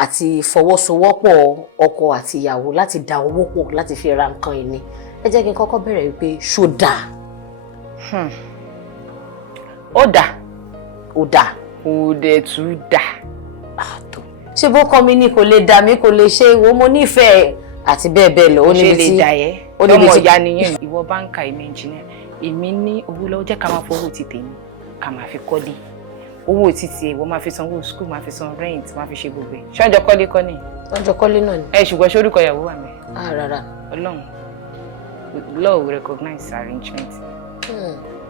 àti fọwọ́sowọ́pọ̀ ọkọ àti ìyàwó láti dá owó pọ̀ láti fi ra nǹkan ìní. Ẹ jẹ́ kí n kọ́kọ́ bẹ̀rẹ̀ wípé ṣó dáa. Ó dáa. Ó dáa. Ó dẹ̀ tún dáa. Àtò. Ṣé bó kọ́ mi ní kò lè dà mí kò lè ṣe ìwọ mo nífẹ̀ẹ́ àti bẹ́ẹ̀ bẹ́ẹ̀ lọ. Ó níbi tí ó lè dà ẹ́. Ó níbi tí ìyá nìyẹn. Ìwọ báńkà èmi engineer. Èmi ní owó lọ́wọ́ jẹ́ ká máa fowó ti tèmi ká máa fi kọ́lé. Owó títí ìwọ máa fi sanwó school máa fi san rent máa fi ṣe gbogbo ẹ̀. Ṣé ọjọ́ kọ́lé kọ́ ni? Ọjọ́ kọ́lé náà ni. Ṣùgbọ́n ṣé orúkọ ìyàwó wà mẹ́? Rárá. Ọlọ́run law will recognize arrangement.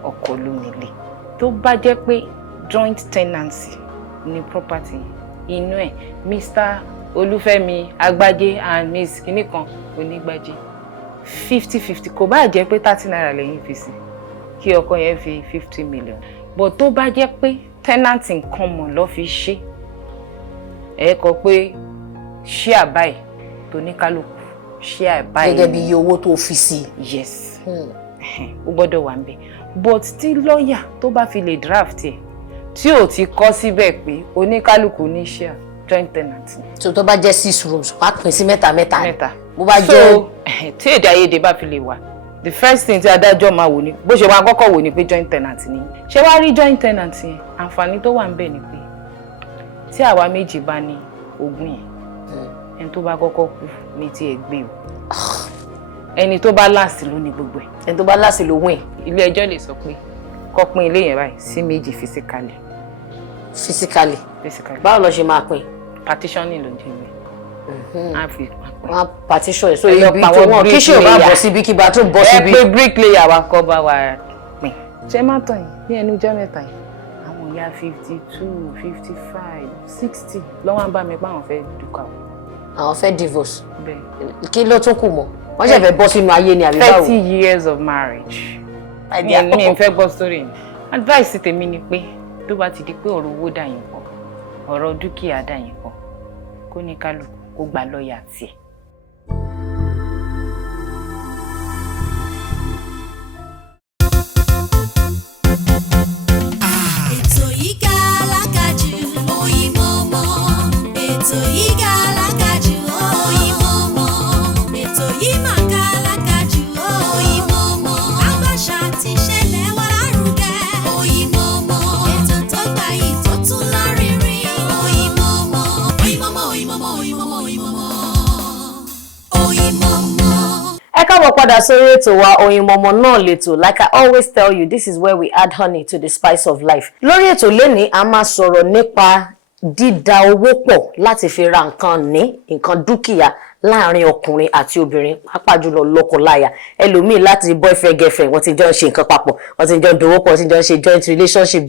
Ọkọ ló nílé. Tó bá jẹ́ pé joint tenancy ní property inú ẹ̀ Mr. Olúfẹ́mi Agbájé and Miss kìnìkan Onígbájé 50-50 kò bá jẹ́ pé 30 naira lẹ́yìn fi sí kí ọkọ yẹn fi 50 million but tó bá jẹ́ pé tenant in common ló fi ṣe ẹ kọ pé share buy tó ní kálukú share buy gẹ́gẹ́ bí iye owó tó fi sí. Yes. Ó gbọ́dọ̀ wà ńbẹ̀ but tí lọ́ọ̀yà tó bá fi lè draft ẹ̀ tí ò ti kọ síbẹ̀ pé oníkálukú ní share joint tenant. So tó bá jẹ́ 6 rooms wá pín sí mẹ́ta. Bó bá so jẹ́ tí èdè àìyedè bá fi lè wà the first thing tí adájọ́ máa wò ni bó ṣe máa kọ́kọ́ wò ni pé joint tenant ni ṣé wàá rí joint tenant yẹn àǹfààní tó wà ńbẹ̀ ni pé tí àwa méjì bá ní ogún yẹn ẹni tó bá kọ́kọ́ kú ní tiẹ̀ gbé o ẹni tó bá láàsì ló ní gbogbo ẹ̀ ẹni tó bá láṣẹ ló wìn. ilé ẹjọ́ lè sọ pé kó pín ilé yẹn báyìí sí méjì physically. Báwo ló ṣe máa pín? Partitioning ló jẹ́ bẹ́ẹ̀. A fi wọ́n partition ẹ̀ so ibi tó wọ́n kíṣì ò bá bọ̀ síbi kí bathroom bọ́ síbi. Ẹ pé bricklayer wa kọ́ bá wa pín. Ṣé má tàn yín ní ẹnu jẹ́ mẹ́ta yìí àwọn ìyá 52, 55, 60 lọ́wọ́ ń bá mi pé àwọn fẹ́ dúkà o. Àwọn fẹ́ divorce. Bẹ́ẹ̀. Kí ló tún kù mọ́? Wọ́n ṣe fẹ́ bọ́ sínú ayé ni àbí báwo? 30 years of marriage. Mi ń fẹ́ gbọ́ story ni. Advice tèmi ni pé tó bá ti di pé ọ̀rọ̀ owó dà yín pọ̀ ọ̀rọ̀ dúkìá dà yín pọ̀ kó ní kálukú kó gba lọ́ọ̀yà tiẹ̀. Ètò yìí gàlágàjù Oyinmomo. Ètò yìí gàlágàjù Oyinmomo. Ètò yìí mà gàlágàjù Oyinmomo. Àgbàṣà ti ṣẹlẹ̀ wá lárugẹ Oyinmomo. Ètò tó gbayì tó tún lárinrin Oyinmomo. Oyinmomo, Oyinmomo, Oyinmomo, Oyinmomo. Oyinmomo. Ẹ káàbọ̀ padà sórí ètò wa Oyinmomo náà lètò. Like I always tell you, this is where we add honey to the spice of life. Lórí ètò lénìí a máa sọ̀rọ̀ nípa dídá owó pọ̀ láti fi ra nǹkan dúkìá láàrin ọkùnrin àti obìnrin pàápàá jùlọ lọ́kọláya. Ẹlòmíì láti boyfriend girlfriend wọ́n ti jọ ń ṣe nǹkan papọ̀ wọ́n ti jọ ń dowó pọ̀ wọ́n ti jọ ń ṣe joint relationship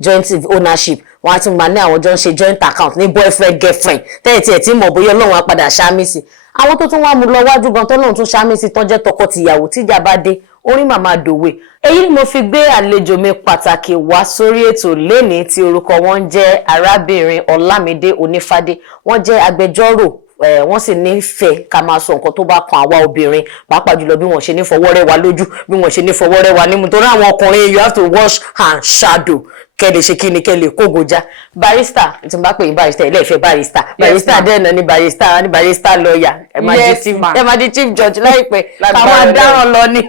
joint ownership wọ́n á tún máa ní àwọn jọ ń ṣe joint account ní boyfriend girlfriend tẹ́ẹ̀ tí mọ̀ bóyá Ọlọ́run á padà ṣámí sí. Àwọn tó tún wá mú lọ wájú gan tọ́lọ́run tún ṣámí sí tán jẹ́ tọkọ-tìyàwó tíjà bá dé orin màmá dòwe. Èyí ni mo fi gbé àlejò mi pàtàkì wá sórí ètò lénìí tí orúkọ wọn jẹ́ arábìnrin Ọlámídé Onífádé. Wọ́n jẹ́ agbẹjọ́rò wọ́n sì nífẹ̀ẹ́ ká máa sọ nǹkan tó bá kan àwa obìnrin pàápàá jùlọ bí wọ́n ṣe ní fọwọ́ rẹ́ wa lójú bí wọ́n ṣe ní fọwọ́ rẹ́ wa nímú torí àwọn ọkùnrin you have to wash and shadow kẹ́lẹ̀ ṣe kí ni kẹ́lẹ̀ kógojá. Barrister tí n bá pè ní barrister ilé ìfẹ́ barrister dẹ́nà ní barrister lawyer ẹ máa di chief judge láìpẹ́ káwọn adáhùn lọ ní.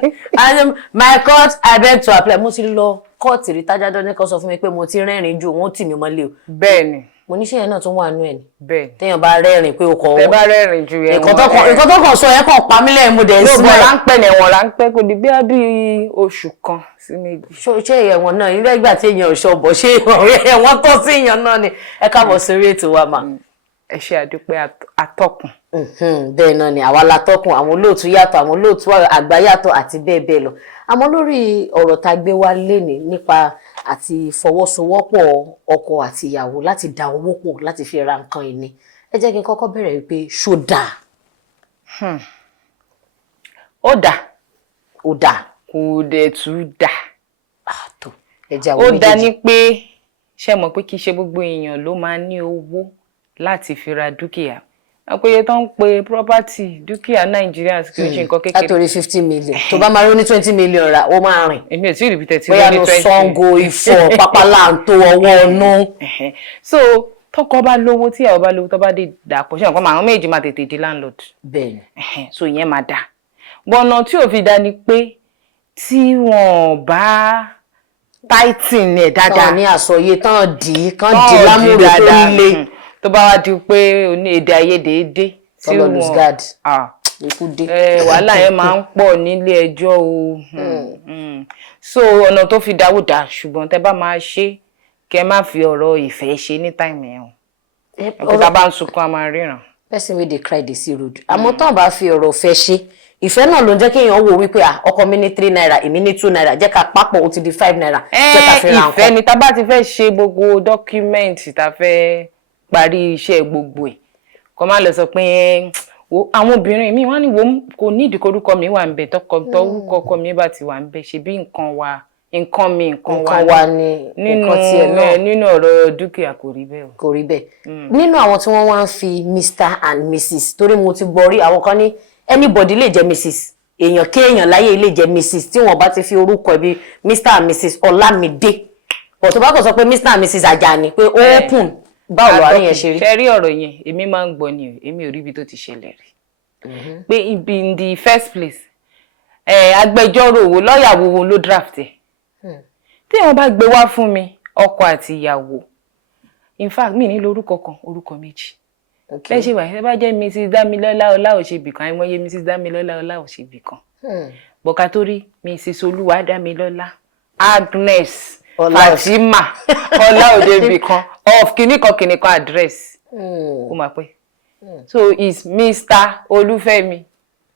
My court I beg to apply. Mo ti lọ kóòtù rí tájádọ́ ní kan sọ fún mi pé mo ti rẹ́rìn ju wọ́n tì mí mọ́lé o. Bẹ́ẹ̀ni. Mo níṣẹ́ yẹn náà tún wà nú ẹ̀ ni. Bẹ́ẹ̀. Téèyàn bá rẹ́rìn pé o kọ̀ Tẹ́ bá rẹ́rìn ju ẹ̀wọ̀n. Nǹkan tó kàn sọ yẹn kàn pa mí lẹ́yìn mo dẹ̀ sí náà. Ráńpẹ́ ni ẹ̀wọ̀n ráńpẹ́ kò di bí oṣù kan sí méjì. Ṣé ẹ̀wọ̀n náà ilé ìgbà tí èèyàn ṣọ̀bọ̀ ṣé ẹ̀wọ̀n tọ́ sí èèyàn náà ni. Ẹ káàbọ̀ sórí ètò wa mà. Ẹ ṣe àdúpẹ́ atọ́kùn. Bẹ́ẹ̀ náà ni àwa la tọ́kùn àwọn olóòtú yàtọ̀ àwọn olóòtú àgbà yàtọ̀ àti bẹ́ẹ̀ bẹ́ẹ̀ lọ. Àmọ́ lórí ọ̀rọ̀ tá a gbé wá lénìí nípa àti fọwọ́sowọ́pọ̀ ọkọ àti ìyàwó láti dá owó pọ̀ láti fi ra nǹkan ìní. Ẹ jẹ́ kí n kọ́kọ́ bẹ̀rẹ̀ wípé ṣó dáa. Ó dáa. Ó dáa. Kò dẹ̀ tún dáa. Àtò ẹja wo méjèèjì. Ó dáa ní pé ṣé mọ̀ pé kì í ṣe gbogbo èèyàn ló máa ní owó láti fi ra dúkìá. Àpèyẹ tó ń pe property dúkìá Nàìjíríà kì í ṣe nǹkan kékeré. Látòrí 50 million. Tó bá máa rí ní 20 million ra ó máa rìn. Èmi ò tí ì rí bí tẹ́tí bóyá ló Ṣàngó Ifọ̀ Pápálàntó ọwọ́ ọ̀nà. So tọkọ bá lówó tí ìyàwó bá lówó tó bá dé dàpọ̀ ṣé nǹkan àwọn méjì máa tètè di landlord. bẹ́ẹ̀ni. So ìyẹn máa dà gbọ́nà tí ò fi dá ni pé tí wọ́n bá tighten ẹ̀ dáadáa tán ní àsọyé tán dì í kán dì lámúre tó le tó bá wá di pé oní èdè àìyedè dé tí wọ́n ikú dé wàhálà yẹn máa ń pọ̀ nílé ẹjọ́ o so ọ̀nà tó fi dáwó dà ṣùgbọ́n tẹ́ bá máa ṣe kẹ́ má fi ọ̀rọ̀ ìfẹ́ ṣe ní táìmù yẹn o ẹ̀kọ́ tá a bá ń sunkún a máa ríran. person wey dey cry dey see road àmọ́ tán bá fi ọ̀rọ̀ ìfẹ́ ṣe ìfẹ́ náà ló ń jẹ́ kéèyàn wò wípé ọkọ mi ní 3 naira èmi ní 2 naira jẹ́ ká papọ̀ ó ti di 5 naira jẹ́ ká fi ra nǹkan. ìfẹ́ ni tá bá ti fẹ́ ṣe gbogbo dọ́kúmẹ́ǹtì tá fẹ́ parí iṣẹ́ gbogbo ẹ̀ kó má lọ sọ pé àwọn obìnrin mi wọ́n ní kò ní ìdí korúkọ mi wà ń bẹ̀ tọrúkọ ọkọ mi bá ti wà ń bẹ̀ ṣe bí nǹkan wa ni nǹkan tiẹ̀ náà nínú ọ̀rọ̀ dúkìá kò rí bẹ́ẹ̀. kò rí bẹ́ẹ̀ nínú àwọn tí wọ́n wá ń fi Mr and Mrs torí mo ti gbọ́ rí àwọn kan ní anybody lè jẹ́ Mrs èèyàn kéèyàn láyé lè jẹ́ Mrs tí wọ́n bá ti fi orúkọ ẹbí Mr and Mrs Ọlámídé bọ̀ tó bá kàn sọ pé Mr and Mrs Àjàní pé open báwo lọ àárín yẹn ṣe rí. ṣe rí ọ̀rọ̀ yẹn èmi máa ń gbọ́ ni o èmi ò rí ibi tó ti ṣẹlẹ̀ rí pé in the first place agbẹjọ́rò wo lọ́ọ̀yà wo ló draft ẹ̀ tí wọ́n bá gbé wá fún mi ọkọ àti ìyàwó in fact mi ní lórúkọ kan orúkọ méjì bẹ́ẹ̀ ṣe wà ẹ bá jẹ́ Mrs Dámilọ́lá Ọláòṣèbìkan àìmọye Mrs Dámilọ́lá Ọláòṣèbìkan bọ̀ká tó rí Mrs Olúwa Dámilọ́lá Agnes Fatima Ọláòṣèbìkan of kìnnìkan address ó máa pẹ́ so is Mr Olúfẹ́mi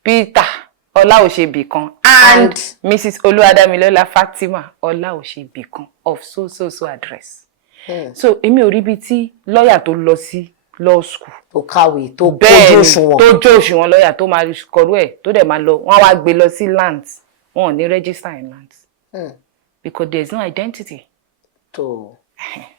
Peter Ọláòṣèbìkan and Mrs Olúwadámilọ́lá Fatima Ọláòṣèbìkan of so address. So èmi ò rí bí tí lọ́ọ̀yà tó lọ sí law school tó kàwé tó kójú òṣùwọ̀n tó jó òṣùwọ̀n lọ́ọ̀yà tó máa kọrú ẹ̀ tó dẹ̀ máa lọ wọ́n wá gbé lọ sí land wọn ò ní register in land because there is no identity.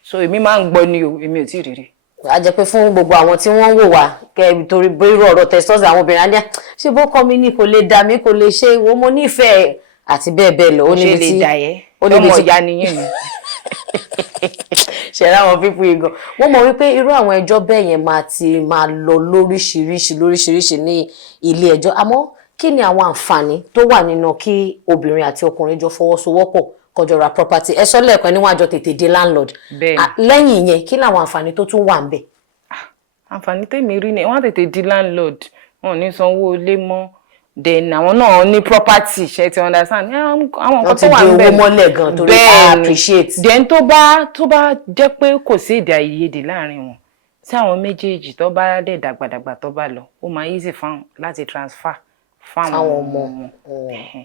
So èmi máa ń gbọ́ ni o èmi ò tí ì rí rí. A jẹ́ pé fún gbogbo àwọn tí wọ́n wò wá kẹ́ torí bírò ọ̀rọ̀ testors àwọn obìnrin á ṣe bó kọ́ mi ní kò lè dà mí kò lè ṣe ìwọ mo nífẹ̀ẹ́ àti bẹ́ẹ̀ bẹ́ẹ̀ lọ. ó níbi tí ọmọ ìyá nìyẹn ni. ṣẹ̀rẹ̀ àwọn pípú igan wọ́n mọ̀ wípé irú àwọn ẹjọ́ bẹ́ẹ̀ yẹn máa lọ lóríṣiríṣi ní ilé ẹjọ́ àmọ́ kí ni àwọn àǹfààní tó wà nínú kí obìnrin àti ọkùnrin jọ fọwọ́sowọ́pọ̀ kọjọ ra property ẹ sọ lẹ́ẹ̀kan níwọ̀n àjọ tètè di landlord lẹ́yìn yẹn kí làwọn àǹfààní tó tún wà ń bẹ̀. àǹfààní tèmi rí ni wọ́n tètè di landlord wọn ò ní sanwó ilé mọ́ then àwọn náà ní property ṣe ti understand àwọn nǹkan tó wà ń bẹ̀ wọ́n ti di owó mọ́lẹ̀ gan torí I appreciate. then tó bá jẹ́ pé kò sí èdè àìyedè láàrin wọn tí àwọn méjèèjì tó bá dẹ̀ dàgbàdàgbà tó bá lọ ó máa easy fáwọn láti transfer fáwọn ọmọ wọn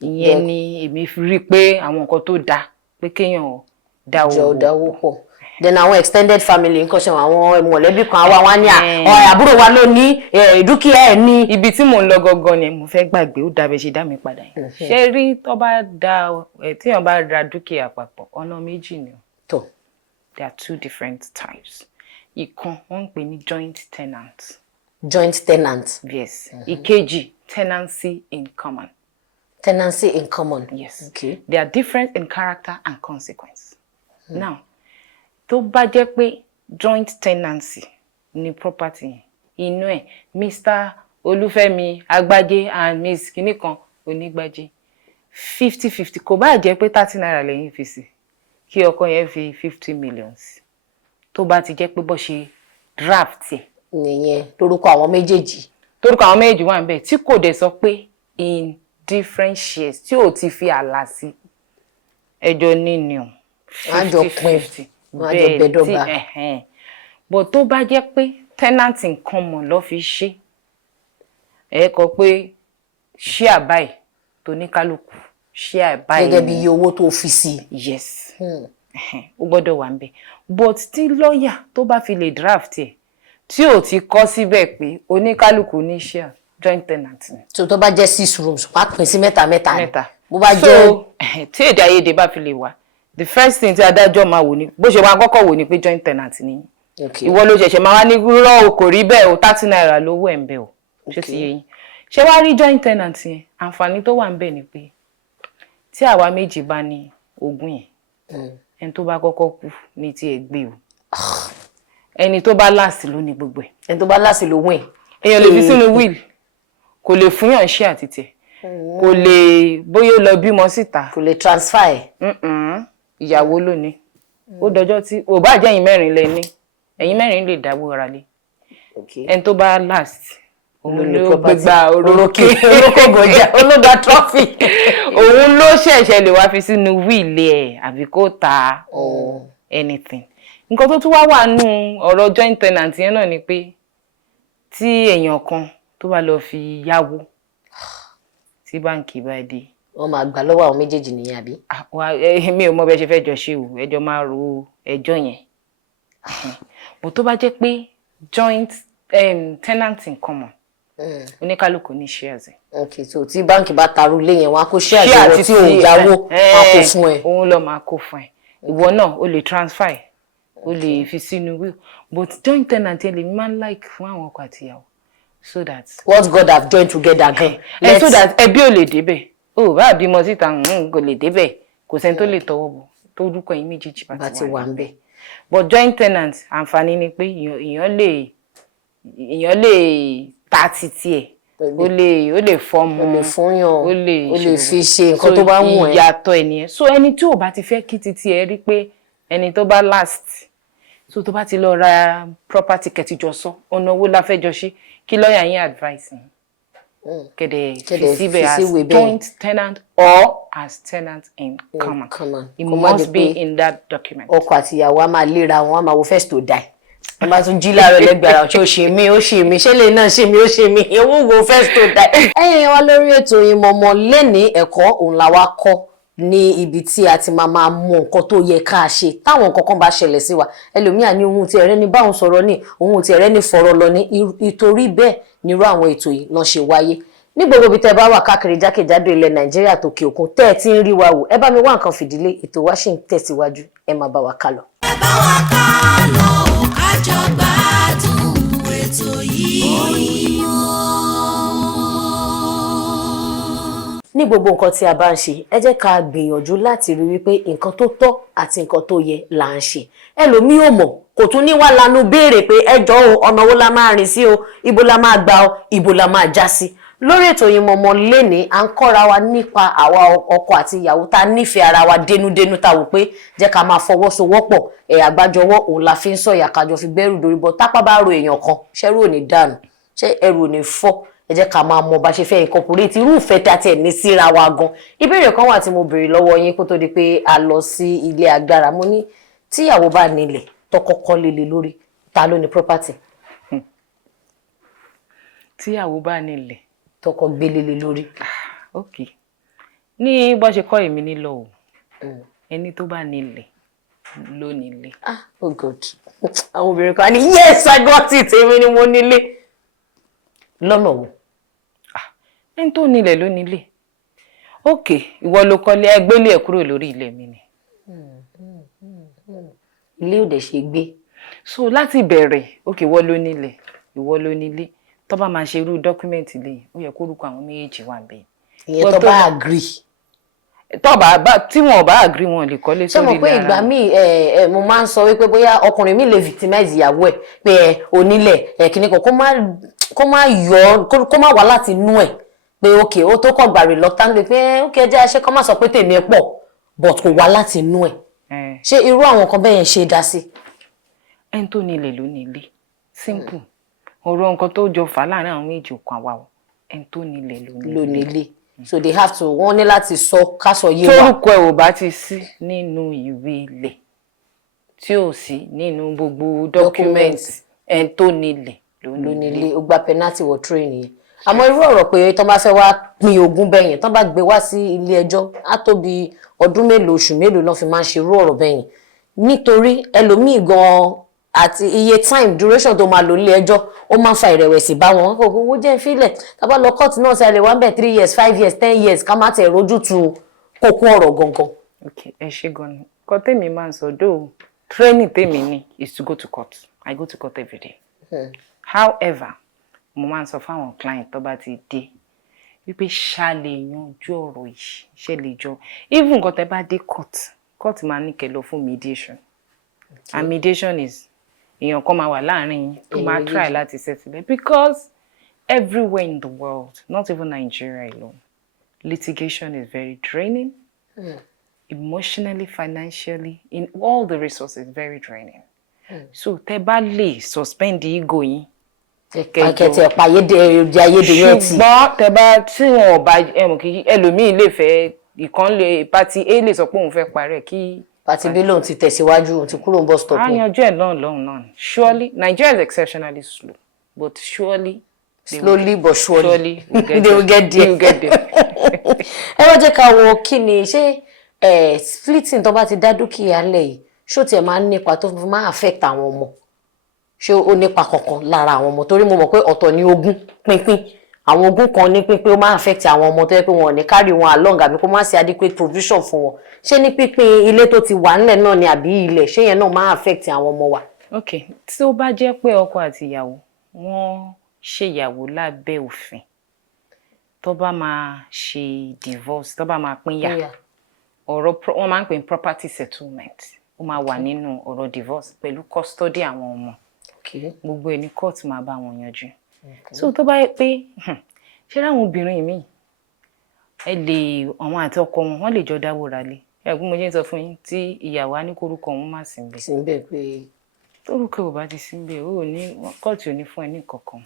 ìyẹn ni èmi fi rí pé àwọn nǹkan tó dáa pé kéèyàn dáwó pọ̀. then àwọn extended family nǹkan ṣe àwọn mọ̀lẹ́bí kan wá ní àbúrò wa ló ní dúkìá ẹ̀ ní. ibi tí mò ń lọ gangan ni mo fẹ́ gbàgbé ó dàbẹ̀ ṣe dá mi padà yẹn. ṣé rí tó bá téèyàn bá ra dúkìá papọ̀ ọ̀nà méjì ni o. there are 2 different types. ìkan wọ́n ń pè ní joint tenant. joint tenant. yes. ìkejì tenancy in common. Tenancy in common. Yes. Okay. They are different in character and consequence. Now, tó bá jẹ́ pé joint tenancy ní property inú ẹ̀ Mr. Olúfẹ́mi Agbájé and Miss kìnìkan Onígbájé 50-50 kò bá jẹ́ pé 30 naira lẹ́yìn fi sí kí ọkọ yẹn fi 50 million sí tó bá ti jẹ́ pé bó ṣe draft ẹ̀. nìyẹn torúkọ àwọn méjèèjì wà ń bẹ̀ tí kò dẹ̀ sọ pé in different shares tí ò ti fi àlà sí ẹjọ́ níní o 50-50 bẹ́ẹ̀ tí but tó bá jẹ́ pé tenant in common ló fi ṣe ẹ kọ pé share báyìí tó ní kálukú share báyìí gẹ́gẹ́ bí iye owó tó fi sí. yes ó gbọ́dọ̀ wà ń bẹ̀ but tí lọ́ọ̀yà tó bá fi lè draft ẹ̀ tí ò ti kọ síbẹ̀ pé oníkálukú ní share joint tenant ni. tó bá jẹ́ 6 rooms wá pín sí mẹ́ta ni bó bá jẹ́. tí èdè àìyedè bá fi lè wá the first thing tí adájọ́ máa wò ni bó ṣe wá kọ́kọ́ wò ni pé joint tenant ni ìwọ ló ṣẹ̀ṣẹ̀ máa wá ní rọ́ o kò rí bẹ́ẹ̀ o 30 naira lówó ẹ̀ ń bẹ̀ o ṣé ti yé yín ṣé wá rí joint tenant yẹn àǹfààní tó wà ń bẹ̀ ni pé tí àwa méjì bá ní ogún yẹn ẹni tó bá kọ́kọ́ kú ní tiẹ̀ gbé o ẹni tó bá last ló ní gbogbo ẹ̀. ẹni tó bá last ló win. èèyàn lè fi sínú will kò lè fún yàn ṣe àti tiẹ̀ kò lè bóyá ó lọ bímọ síta kò lè transfer ẹ̀. ìyàwó ló ní ó dọjọ́ tí ò bá jẹ́ ẹ̀yin mẹ́rin lẹ ní ẹ̀yin mẹ́rin lè dáwó ara lé ẹni tó bá last òun ló gbégbá orókè gọjà ológa trophy. òun ló ṣẹ̀ṣẹ̀ lè wá fi sínú will ẹ̀ àbí kó ta anything. nǹkan tó tún wá wà nù ọ̀rọ̀ joint tenant yẹn náà ni pé tí èèyàn kan tó bá lọ fi yáwó tí báǹkì bá dé. wọ́n máa gbà lọ́wọ́ àwọn méjèèjì nìyẹn àbí. mi ò mọ bẹ́ẹ̀ ṣe fẹ́ jọ ṣe o ẹjọ́ máa ro ẹjọ́ yẹn. bó tó bá jẹ́ pé joint tenant in common oníkálukú ní shares ẹ̀. ok so tí báǹkì bá taru lé yẹn wọn á kó shares ìwọ tí ò yáwó wọn kó fún ẹ. òun ló máa kó fún ẹ ìwọ náà o lè transfer ẹ o lè fi sínú will but joint tenant yẹn lèmi máa ń like fún àwọn ọkọ àtìyàwó so that. what God have joined together gan. so that ẹbí ò lè débẹ̀ o bá bímọ síta kò lè débẹ̀ kò sẹ́ni tó lè tọwọ́ bọ̀ tó dúkọ̀ yín méjèèjì bá ti wà ń bẹ̀. but joint tenant àǹfààní ni pé èèyàn lè ta títí ẹ̀ ó lè fọmọ ó lè fúnyàn ó lè fi ṣe nǹkan tó bá wù ẹ́. ìyàtọ̀ ẹ̀ nìyẹn so ẹni tí ò bá ti fẹ́ kí títí ẹ rí pé ẹni tó bá last so tó bá ti lọ ra property kẹtìjọ sọ ọ̀nà owó la fẹ́ jọ ṣe kí lọ́ọ̀yà yín advice yín kẹ̀dẹ̀ fi síbẹ̀ as joint tenant or as tenant in common. It must be in that document. ọkọ àtìyàwó a máa léra wọn a máa wo first to die. wọ́n bá tún jí láàárọ̀ lẹ́gbẹ̀rẹ̀ ṣé ó ṣe mí ó ṣe mí ṣé lè náà ṣe mí ó ṣe mí ewu wo first to die. ẹ̀yin wa lórí ètò Ìmọ̀ọ́mọ̀ lẹ́ni ẹ̀kọ́ òun la wá kọ́ ní ibi tí a ti máa mọ nǹkan tó yẹ ká ṣe táwọn nǹkan kan bá ṣẹlẹ̀ sí wa ẹlòmíà ní ohun tí ẹ̀rẹ́ ní báwọn sọ̀rọ̀ ní ohun tí ẹ̀rẹ́ ní fọ̀rọ̀ lọ ní ìtorí bẹ́ẹ̀ nírú àwọn ètò yìí lọ́n ṣe wáyé ní gbogbo ibi tẹ́ bá wà káàkiri jákèjádò ilẹ̀ Nàìjíríà tòkè òkun tẹ́ ẹ ti ń rí wa wò ẹ bá mi wá nǹkan fìdílé ètò wa ṣì ń tẹ̀síwájú ẹ máa bá wa ká lọ. ẹ bá wa ká lọ kájọ gbádùn ètò yìí. ní gbogbo nǹkan tí a bá ń ṣe ẹ jẹ́ ká gbìyànjú láti rí wípé nǹkan tó tọ́ àti nǹkan tó yẹ là ń ṣe ẹlòmíì ò mọ̀ kò tún ní wá lanu béèrè pé ẹjọ́ o ọ̀nà wo la máa rìn sí o ibo la máa gbà o ibo la máa já sí. lórí ètò Ìmọ̀ọ́mọ̀ lẹ́ni à ń kọ́ra wa nípa àwa ọkọ àti ìyàwó tá nífẹ̀ẹ́ ara wa dénúdénú tá wò pé jẹ́ ká máa fọwọ́sowọ́pọ̀ àgbájọwọ́ òun la fi ń sọ̀yà kájọ fi gbẹ́rù dórí bọ́ tápá bá ro èèyàn kan ṣẹ́rù ò ní dànù ṣé ẹrù ò ní fọ́ ẹ jẹ́ ká máa mọ bá ṣe fẹ́ incorporate irú ìfẹ́ tí a tiẹ̀ ní síra wa gan. ìbéèrè kan wà tí mo béèrè lọ́wọ́ yín kó tó di pé a lọ sí ilé agbára mo ní tíyàwó bá nílẹ̀ tọkọ kọ́ lélẹ̀ lórí ta ló ní property. tíyàwó bá nílẹ̀ tọkọ gbé lélẹ̀ lórí. ok ní bó ṣe kọ́ èmi nílò o ẹni tó bá nílẹ̀ ló nílé. oh god àwọn obìnrin kan ní yes I got it èmi ni mo nílé lọ́nà wo. ẹni tó nílẹ̀ ló nílé ok ìwọ ló kọ́lé ẹgbẹ́lé ẹ̀ kúrò lórí ilẹ̀ mi ni. ilé ò dẹ̀ ṣe gbé. so láti bẹ̀rẹ̀ ok ìwọ ló nílẹ̀ ìwọ ló nílé tó bá máa ṣe irú dọ́kúmẹ̀ntì lẹ́yìn ó yẹ kó orúkọ àwọn méjèèjì wà bẹ́ẹ̀. ìyẹn tó bá agree. tí wọn ò bá agree wọn lè kọ́lé sórí ilẹ̀ ara. ṣé mo pé ìgbà míì mo máa ń sọ wípé bóyá ọkùnrin mi lè victimize ìyàwó ẹ̀ pé onílẹ̀ kìnnìkan kó má wá láti inú ẹ̀ pé ok ó tó kọ̀ gbàrí lọ́tàn pé ok ẹjẹ́ aṣẹ́ kọ́ má sọ pé tèmi ẹ̀ pọ̀ but kò wá láti inú ẹ̀ ṣé irú àwọn kan bẹ́ẹ̀ yẹn ṣe dá sí. ẹni tó nílẹ̀ ló nílé simple ọ̀rọ̀ nǹkan tó jọ fà láàrin àwọn méjì òkan àwa o ẹni tó nílẹ̀ ló nílé so they have to wọ́n ní láti sọ kásọ yé wa. torúkọ ẹ̀ ò bá ti sí nínú ìwé ilẹ̀ tí ò sí nínú gbogbo dọ́kúmẹ́ǹtì ẹni tó nílẹ̀ ló nílé. ó gba penalty wọ train yẹn àmọ́ irú ọ̀rọ̀ pé tán bá fẹ́ wá pín ogún bẹ́yẹn tán bá gbé wá sí ilé ẹjọ́ á tó bí ọdún mélòó oṣù mélòó náà fi máa ń ṣe irú ọ̀rọ̀ bẹ́yẹn nítorí ẹlòmíì gan-an àti iye time duration tó máa lò nílé ẹjọ́ ó máa ń fa ìrẹ̀wẹ̀sì bá wọn kò owó jẹ́ ìfilẹ̀ tábà lọ kóòtù náà ṣe lè wá ń bẹ̀ 3 years 5 years 10 years ká má tẹ̀ rojú tu kókó ọ̀rọ̀ gangan. ok ẹ ṣe gan-an nǹkan tèmi máa ń sọ dóò training tèmi ní is to go to court I go to court every day. However mo máa ń sọ fáwọn client tó bá ti dé wípé ṣá lè yanjú ọ̀rọ̀ yìí ṣe lè jọ even nǹkan tẹ́ bá dé court máa ní kẹ́ lọ fún mediation and mediation is èèyàn kan máa wà láàrin tó máa try láti settle because everywhere in the world, not even Nigeria alone, litigation is very draining. Emotionally, financially, in all the resources, very draining. So tẹ́ bá lè suspend ego yín. Kẹ̀kẹ́ ayédèrè ti. Ṣùgbọ́n tẹ́ bá tí wọn ò bá ẹlòmíì lè fẹ́ ìkan lè party A lè sọ pé òun fẹ́ parẹ́ kí. Party B lòun ti tẹ̀síwájú, òun ti kúrò bus stop. Á yanjú ẹ̀ náà. Surely, Nigeria is exceptionally slow, but surely. Slowly but surely. They will get there. Ẹ wá jẹ́ ká wo kí ni ṣé splitting tó bá ti dá dúkìá lẹ̀ yìí ṣó tiẹ̀ máa ń nípa tó fi máa affect àwọn ọmọ ṣé ó nípa kankan lára àwọn ọmọ torí mo mọ̀ pé ọ̀tọ̀ ni ogún pínpín àwọn ogún kan ní pínpín ó máa affect àwọn ọmọ tó yẹ pé wọn ò ní carry wọn along àbí kó má sí adequate provision fún wọn ṣé ní pínpín ilé tó ti wà nílẹ̀ náà ni àbí ilẹ̀ ṣé yẹn náà máa affect àwọn ọmọ wa. Okay, tí ó bá jẹ́ pé ọkọ àti ìyàwó wọ́n ṣèyàwó lábẹ́ òfin tó bá máa ṣe divorce tó bá máa pínyà ọ̀rọ̀ wọ́n máa ń pè ní property settlement ó máa wà nínú ọ̀rọ̀ divorce pẹ̀lú custody àwọn ọmọ gbogbo ẹ̀ ní court máa bá wọn yanjú so tó bá yẹ pé ṣé láwọn obìnrin mi ẹ lè àwọn àti ọkọ wọn wọ́n lè jọ dáwó ra lé ẹ̀gbọ́n mo jẹ́ sọ fún yín tí ìyàwó á ní kórúkọ wọn má sí níbẹ̀. sí níbẹ̀ pé torúkọ ò bá ti sí níbẹ̀ ó ní kóòtù ò ní fún ẹ ní kankan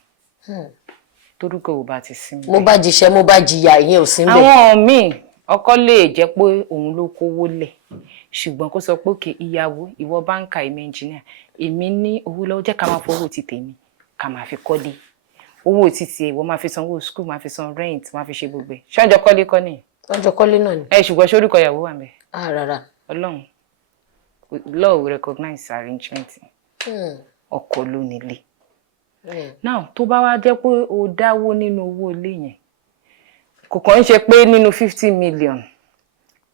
torúkọ ò bá ti sí níbẹ̀. mo bá jìṣẹ́ mo bá jìyà ìyẹn ò sí níbẹ̀. àwọn míì ọkọ lè jẹ́ pé òun ló kówó lẹ̀ ṣùgbọ́n kó sọ pé òkè ìyàwó ìwọ báńkà èmi ẹnjìníà èmi ní owó lọ́wọ́ jẹ́ ká máa fowó ti tèmi ká máa fi kọ́lé owó ti tiẹ̀ ìwọ máa fi sanwó school máa fi san rent máa fi ṣe gbogbo ẹ̀ ṣọ́njọ́ kọ́lé kọ́ ni. ọjọ́ kọ́lé náà ni. ṣùgbọ́n ṣé orúkọ ìyàwó wà ńbẹ̀. Rárá. Ọlọ́run law will recognize arrangement ọkọ ló nílé. Now tó bá wá jẹ́ pé o dáwó nínú owó ilé yẹn kò kàn ń ṣe pé nínú 50 million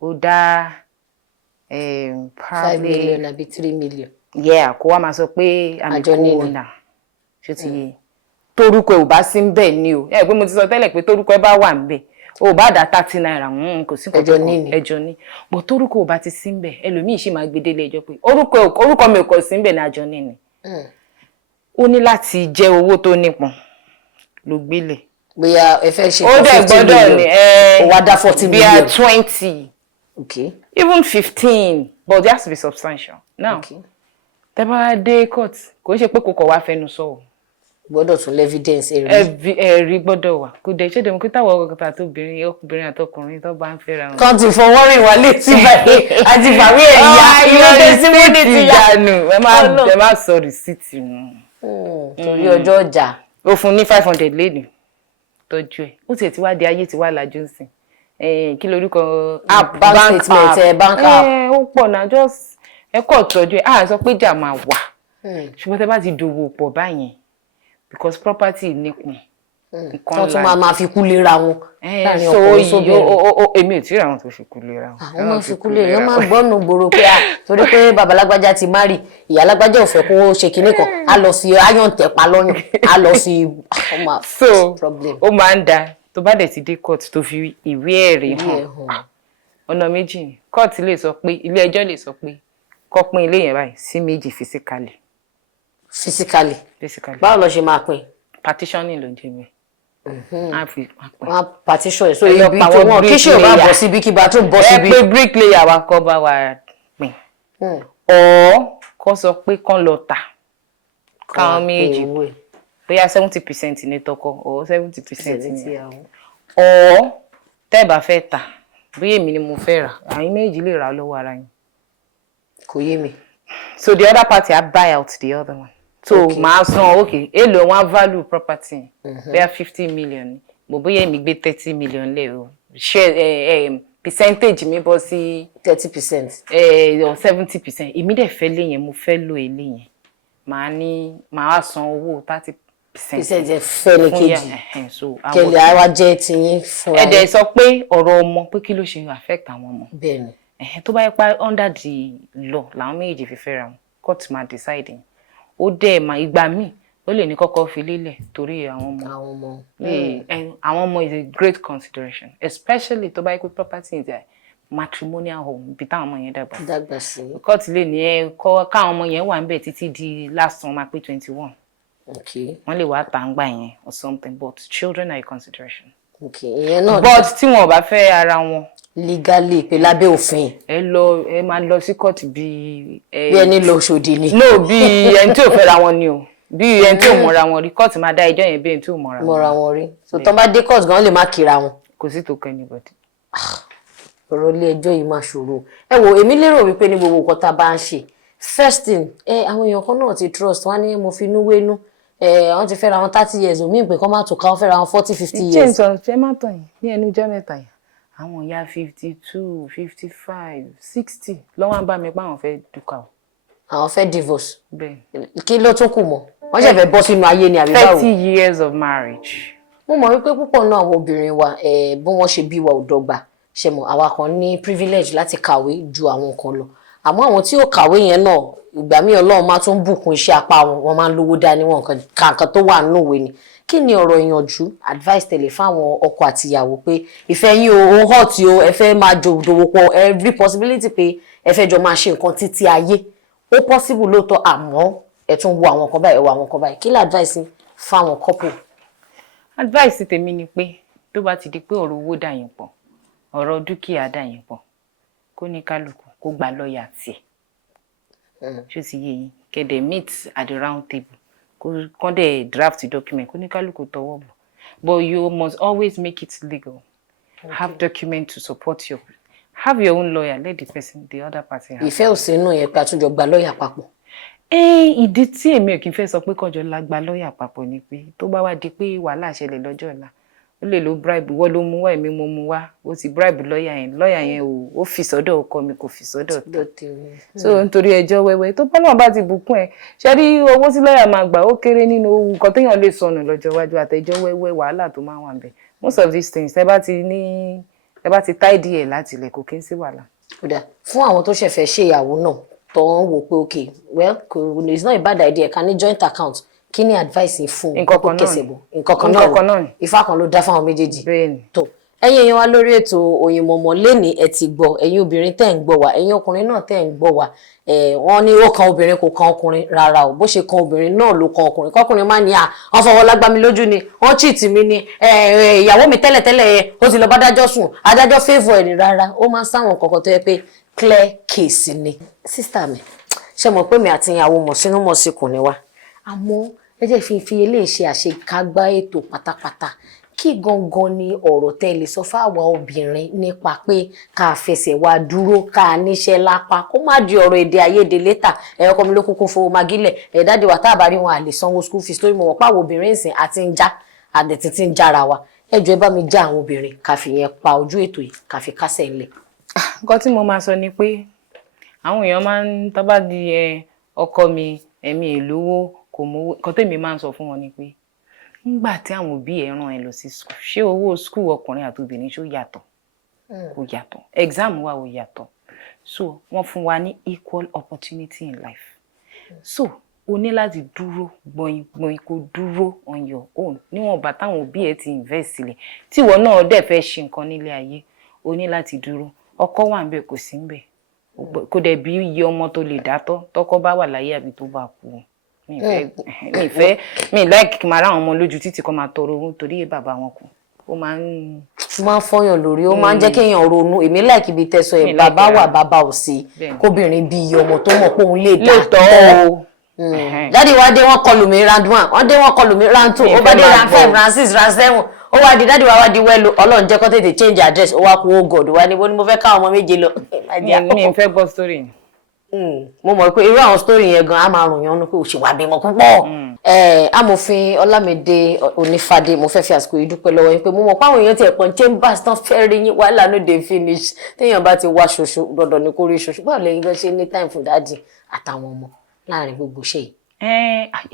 ó dá 5 million àbí 3 million. Kó wá máa sọ pé àmì kò nà ṣé ti yé torúkọ ò bá sí ńbẹ̀ ni o pé mo ti sọ tẹ́lẹ̀ pé torúkọ ẹ bá wà ńbẹ̀ o bá dá 30 naira kò sí ẹjọ́ ní bọ̀ torúkọ ò bá ti sí ńbẹ̀ ẹlòmíì sì máa gbé délé ẹjọ́ pé orúkọ mi ò kọ sí ńbẹ̀ ní àjọ ní ó ní láti jẹ́ owó tó nípọn ló gbélé. Bóyá ẹ fẹ́ ṣe ó dẹ̀ gbọ́dọ̀ ní ó wá dá 40 million. Bíi 20. Okay. Even 15, but it has to be substantial. Now, tẹ́ bá dé court, kò ṣe pé kò wá fẹnu sọ o. Gbọ́dọ̀ tún evidence ẹ̀rí gbọ́dọ̀ wà. Kò dẹ̀ ṣe demokítà wọ ọkọ̀ àti obìnrin àtọkùnrin tó bá ń fẹ́ra wọn. Kan ti fọwọ́ rìn wá létí báyìí àti fàwé ẹ̀yà ilé tí mo ní ti dànù. Ẹ má sọ rìsíìtì wọn. Torí ọjọ́ ọjà. Ó fún ní 500 léèdì tọ́jú ẹ̀. Ó tiẹ̀ ti wá di ayé ti wá lajú sí. Kí lorúkọ bank statement bank app. Ó pọ̀ náà just ẹ̀kọ́ tọ́jú ẹ̀ á sọ pé jà máa wà ṣùgbọ́n tẹ́ bá ti dòwò pọ̀ báyẹn because property nípọn nǹkan tún máa fi kú lera wọn láàrin ọkùnrin sóbìnrin. èmi ò tí ì ra wọn tó fi kú lera wọn. àwọn máa fi kú lera wọn máa gbọ́nù gbòòrò pé torí pé bàbá lágbájá ti má rí ìyá lágbájá ò fẹ́ kó ṣe kinní kan á lọ fi iron tẹ̀pa lọ́yàn á lọ fi problem. ó máa ń da tó bá dẹ̀ ti dé court tó fi ìwé ẹ̀rí hàn ọ̀nà méjì ni court lè sọ pé ilé ẹjọ́ lè sọ pé kó pín ilé yẹn báyìí sí méjì physically. Báwo lọ ṣe máa pín? Partitioning ló ń jẹ mi. Wọ́n partition ẹ̀ so ibi tó wọ́n kí ṣe ò bá bọ̀ síbi kí bathroom bọ̀ síbi. Ẹ pé bricklayer wa kọ́ bá wa pín. Kó sọ pé kán lọ tà káwọn méjì bóyá 70% ní tọkọ or 70% ní ìyàwó. Tẹ́ bá fẹ́ tà bóyá èmi ni mo fẹ́ rà àyín méjì lè rà lọ́wọ́ ara yín. Kò yé mi. So the other party I buy out the other one. So màá san èlò wọn value property bóyá 50 million bó bóyá èmi gbé 30 million lé o share percentage mi bọ́ sí 30% or 70%. Èmi dẹ̀ fẹ́ lé yẹn mo fẹ́ lò èlé yẹn màá san owó 30% fẹ́ ní kejì kẹlẹ̀ àwa jẹ́ tiyín fúnra. Ẹ̀dẹ̀ sọ pé ọ̀rọ̀ ọmọ pé kí ló ṣe affect àwọn ọmọ. Bẹ́ẹ̀ni. Tó bá yẹ pa under the law làwọn méjì fi fẹ́ra wọn court máa decide ó dẹ̀ mà ìgbà míì ó lè ní kọ́kọ́ fi lélẹ̀ torí àwọn ọmọ is a great consideration especially tó bá yẹ pé property is matrimonial home bí táwọn ọmọ yẹn dàgbà sí. court lè ní káwọn ọmọ yẹn wà ń bẹ̀ títí di last one máa pé 21. Okay. wọ́n lè wá tàǹgbà yẹn or something but children are a consideration. Okay. ìyẹn náà. but tí wọn ò bá fẹ́ ara wọn. legally pé lábẹ́ òfin. ẹ máa lọ sí court bí ẹni lọ Òṣòdì ni. no bí ẹni tí ò fẹ́ra wọn ni o bí ẹni tí ò mọ̀ra wọn rí court máa dá ẹjọ́ yẹn bí ẹni tí ò mọ̀ra wọn rí. so tán bá dé court gan lè má kíra wọn. kò sí tó kẹ́ anybody. ọ̀rọ̀ ilé ẹjọ́ yìí máa ṣòro. ẹ wo èmi lérò wípé ní gbogbo nǹkan tá a bá ń ṣe first thing àwọn èèyàn kan náà ti trust wọn ní mo fi inú wénú wọ́n ti fẹ́ra wọn 30 years omi ìpè kan máa tó ká wọ́n fẹ́ra wọn 40 50 years. ṣé nǹkan fẹ́ má tàn yín ní ẹnu jẹ́ mẹ́ta yẹn àwọn ìyá 52 55 60 lọ́wọ́ ń bá mi pa àwọn fẹ́ dúkà o. àwọn fẹ́ divorce. bẹ́ẹ̀ kí ló tún kù mọ́ wọ́n ṣe fẹ́ bọ́ sínú ayé ni àbí báwo. 30 years of marriage. mo mọ̀ wípé púpọ̀ náà àwọn obìnrin wa bí wọ́n ṣe bí wa ò dọ́gba ṣe mọ̀ àwa kan ní privilege láti kàwé ju àwọn kan lọ àmọ́ àwọn tí ó kàwé yẹn náà ìgbà míì Ọlọ́run máa tún bùkún iṣẹ́ apá wọn wọ́n máa ń lówó dání wọn nǹkan tó wà nínú ìwé ni kí ni ọ̀rọ̀ ìyànjú advice tẹ̀lé fáwọn ọkọ àti ìyàwó pé ìfẹ́ yín o hot o ẹ fẹ́ máa dòwò pọ̀ every possibility pé ẹ fẹ́ jọ máa ṣe nǹkan títí ayé ó possible lóòótọ́ àmọ́ ẹ tún wo àwọn kan báyìí ẹ wo àwọn kan báyìí kí ni advice fáwọn couple. advice tèmi ni pé tó bá ti di pé ọ̀rọ̀ owó dà yín pọ̀ ọ̀rọ̀ dúkìá dà yín pọ̀ kó ní kálukú kó gba lọ́ọ̀yà tiẹ̀ ṣó ti yé yín kẹ́dẹ̀ meet at the round table kó dẹ̀ draft document kó ní kálukú tọwọ́ bọ̀ but you must always make it legal. Okay. Have document to support your have your own lawyer let the other party have. ìfẹ́ ò sí inú yẹn pé àtúnjọ gba lọ́ọ̀yà papọ̀. ìdí tí èmi ò kí n fẹ́ sọ pé kọjọ la gba lọ́ọ̀yà papọ̀ ni pé tó bá wá di pé wàhálà ṣẹlẹ̀ lọ́jọ́ ọ̀la ó lè lo bribe wọ́n ló mú wá èmi mo mú wá ó ti bribe lọ́ọ̀yà yẹn ó fi sọ́dọ̀ ọkọ mi kò fi sọ́dọ̀ tó so nítorí ẹjọ́ wẹ́wẹ́ tó bá náà bá ti bùkún ẹ ṣe rí owó tí lọ́ọ̀yà máa gbà ó kéré nínú owó nǹkan téèyàn lè sọnù lọ́jọ́ iwájú àtẹjọ́ wẹ́wẹ́ wàhálà tó máa wà ń bẹ̀ most of these things ẹ bá ti tidy ẹ̀ láti ilẹ̀ kò kí ń sí wàhálà. fún àwọn tó ṣẹ̀fẹ̀ ṣe ìyàwó náà tó ń wò pé okay well it's not a bad idea ká ní joint account kí ni advice fún nǹkan kan náà ìfà kan ló dá fáwọn méjèèjì tó ẹ̀yin èèyàn wa lórí ètò Oyinmomo lẹ́ni ẹ ti gbọ́ ẹ̀yin obìnrin tẹ́ ń gbọ́ wa ẹ̀yin ọkùnrin náà tẹ́ ń gbọ́ wa wọ́n ní ó kan obìnrin kò kan ọkùnrin rárá o bó ṣe kan obìnrin náà ló kan ọkùnrin kọkùnrin máa ní wọ́n fọwọ́ lágbá mi lójú ni wọ́n cheat mi ni ìyàwó mi tẹ́lẹ̀tẹ́lẹ̀ yẹn ó ti lọ bá dájọ́ sùn adájọ́ favour ẹ̀ ní rárá ó máa ń sáwọn kọ̀ọ̀kan tó yẹ pé clear case ni. sísítà mi ṣe mọ̀ pé mi àti ìyàwó mọ̀ sínú mọ̀ sí kù ni wa àmọ́ ẹ jẹ́ fi eléyìí ṣe àṣekágbá ètò pátápátá kí gangan ni ọ̀rọ̀ tẹ́ lè sọ fáwọn obìnrin nípa pé ká fẹsẹ̀ wá dúró ká níṣẹ́ lápá kó má di ọ̀rọ̀ èdè àìyedè létà ọkọ mi ló kúkú fowó magílẹ̀ dáàdì wa tá a bá rí wọn à lè sanwó school fees lórí mọ̀ páwọn obìnrin ìsìn àti ń já àdẹ̀tí ti ń jára wa ẹ jọ̀ọ́ ẹ bá mi já àwọn obìnrin ká fi yẹn pa ojú ètò yìí ká fi kásẹ̀ ńlẹ̀. nǹkan tí mo máa sọ ni pé àwọn èèyàn máa ń tó bá di ọkọ mi ẹ̀mí ìlówó kò mówó nǹkan tèmi máa ń sọ fún wọn ni pé nígbà tí àwọn òbí ẹ̀ rán ẹ lọ sí school ṣé owó school ọkùnrin àti obìnrin ṣó yàtọ̀ kò yàtọ̀ exam wa ò yàtọ̀ so wọ́n fún wa ní equal opportunity in life so o ní láti dúró gbọ̀ngbọ̀n kó dúró on your own níwọ̀nba táwọn òbí ẹ̀ ti invest sílẹ̀ tí ìwọ náà dẹ̀ fẹ́ ṣe nǹkan nílé ayé o ní láti dúró ọkọ wà ńbẹ̀ kò sí ńbẹ̀ kò dẹ̀ bí iye ọmọ tó lè dátọ́ tọ́kọ bá wà láyé àbí tó bá kú mi like kí n máa ráwọn ọmọ lójú títí kan máa tọrọ owó torí bàbá wọn kù ó máa ń fọyàn lórí ó máa ń jẹ́ kéèyàn ronú èmi láìkí ibi tẹ́sọ ẹ̀ bàbá wà bàbá ò sí kóbìnrin bí iye ọmọ tó mọ̀ pé òun lè tọ́ o. dáàdi wa dé wọ́n kọlù mí round 1 wọ́n dé wọ́n kọlù mí round 2 ó bá dé round 5 round 6 round 7 ó wá di dáàdi wa wá di wẹ́lú ọlọ́run jẹ́ kó tètè change address ó wá kú ó god wá ní bó ni mo fẹ́ káwọn ọmọ méje lọ. mi ò fẹ́ gbọ́ story mo mọ̀ pé irú àwọn story yẹn gan á máa rùn yán pé òṣèwà bímọ púpọ̀. Amòfin Ọlámídé Onífádé mo fẹ́ fi àsìkò yìí dúpẹ́ lọ́wọ́ yín pé mo mọ̀ pé àwọn èèyàn ti ẹ̀pọ̀n chambers tán fẹ́ rí yín wàhálà no dey finish téèyàn bá ti wá ṣoṣo dandan ni kò rí ṣoṣo báwo lẹ́yìn gan ṣe ní time fún dáàdì àtàwọn ọmọ láàrin gbogbo ṣe yìí.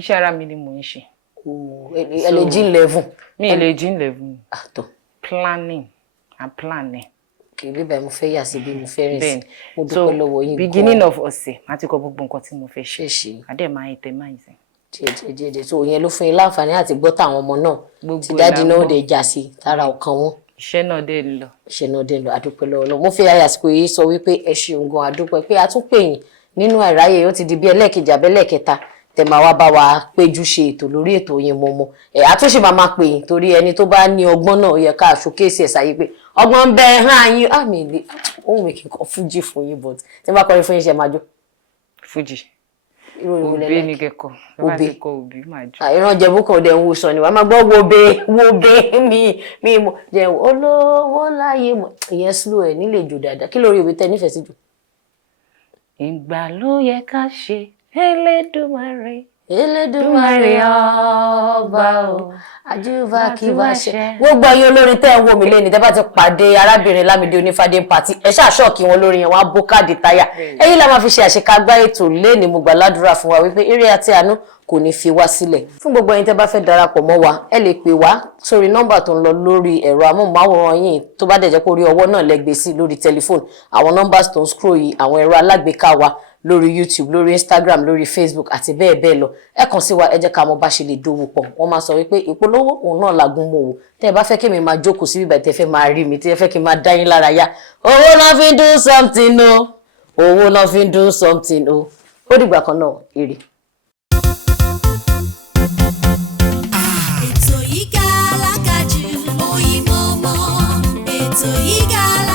Iṣẹ́ ara mi ni mò ń ṣe. ẹ lè jí 11. mi lè jí 11. planning and planning. kì í bí báyìí mo fẹ́ yà sí bí mo fẹ́ rìn sí mo dúpẹ́ lọ́wọ́ yín gan. beginning of ọ̀sẹ̀ máa ti kọ gbogbo nǹkan tí mo fẹ́ ṣe adé máa ń tẹ máa ń sìn. díẹ̀ so yẹn ló fún yín láǹfààní àti gbọ́ táwọn ọmọ náà tí dáàdì náà dẹ̀ já sí tara ọkàn wọn. iṣẹ́ náà dé ń lọ. Iṣẹ́ náà dé ń lọ, àdúpẹ́ lọ́wọ́ náà. Mo fi àsìkò yìí sọ wípé ẹ ṣeun gan, àdúpẹ́ pé a tún pè yín nínú àìráyè, ó ti di bí ẹlẹ́ẹ̀kejì àbẹ́lẹ́ẹ̀kẹta tẹ máa wá bá wa péjú ṣe ètò lórí ètò Oyin Mọ́mọ́. Àtúnṣe máa pè yín torí ẹni tó bá ní ọgbọ́n náà yẹ ká showcase ẹ̀ sáyé pé ọgbọ́n ń bẹ hàn yín. Àmì ìlú ohun mi kì í kọ fújì fún yín, but tí bá kọrin fún yín ṣe máa jó. Fújì. Òbí ní kẹ́kọ̀ọ́. Òbí. Òbí máa jó. Ìran jẹ̀bú kan dẹ̀ ń wo sọ ni wàá máa gbọ́ wo be mi mọ̀ jẹun olówó láyé mọ̀ ìyẹn slow ẹ̀ nílé jò dáadáa. Kí lórí òwe tẹ nífẹ̀ẹ́ sí jù? Ìgbà ló yẹ ká ṣe Elédùmarè. Elédùmarè ọba o, àjùbà kí wá ṣe. Gbogbo ayé olórin tẹ́ ń wò mí lẹ́ni tẹ́ bá ti pàdé arábìnrin Lámídé Onífádé pàtí ẹ ṣàṣọ́ọ̀kì wọn lórí yẹn wọ́n á bó káàdì táyà. Ẹ̀yin la máa fi ṣe àṣekágbá ètò lẹ́ni mo gbà ládùúrà fún wa wípé eré àti àánú kò ní fi wá sílẹ̀. Fún gbogbo ẹ̀yin tẹ́ bá fẹ́ darapọ̀ mọ́ wa ẹ lè pè wá sórí nọ́mbà tó ń lọ lórí ẹ̀rọ amóhùnmáwòrán yìí tó bá dẹ̀ jẹ́ pé orí ọwọ́ náà lẹ́gbẹ̀ẹ́ sí lórí tẹlifóònù. Àwọn nọ́mbà tó ń scroll yìí àwọn ẹ̀rọ alágbèéká wa lórí YouTube, lórí Instagram, lórí Facebook àti bẹ́ẹ̀ bẹ́ẹ̀ lọ. Ẹ kàn sí wa ẹ jẹ́ ká mọ̀ bá ṣe lè dòwò pọ̀. Wọ́n máa sọ wípé ìpolówó òun náà làgùn mọ́ wò. Tẹ́ ẹ bá fẹ́ kí mi máa jókòó sí bíbá tẹ́ fẹ́ máa rí mi, tẹ́ ẹ fẹ́ kí n máa dá yín lára yá. Owó náà fi ń do something o. Owó náà fi ń do something o. Ó dìgbà kan náà, ire. Ètò yìí gàlágàjù, Oyin Mọ́mọ́. Ètò yìí gàlágàjù.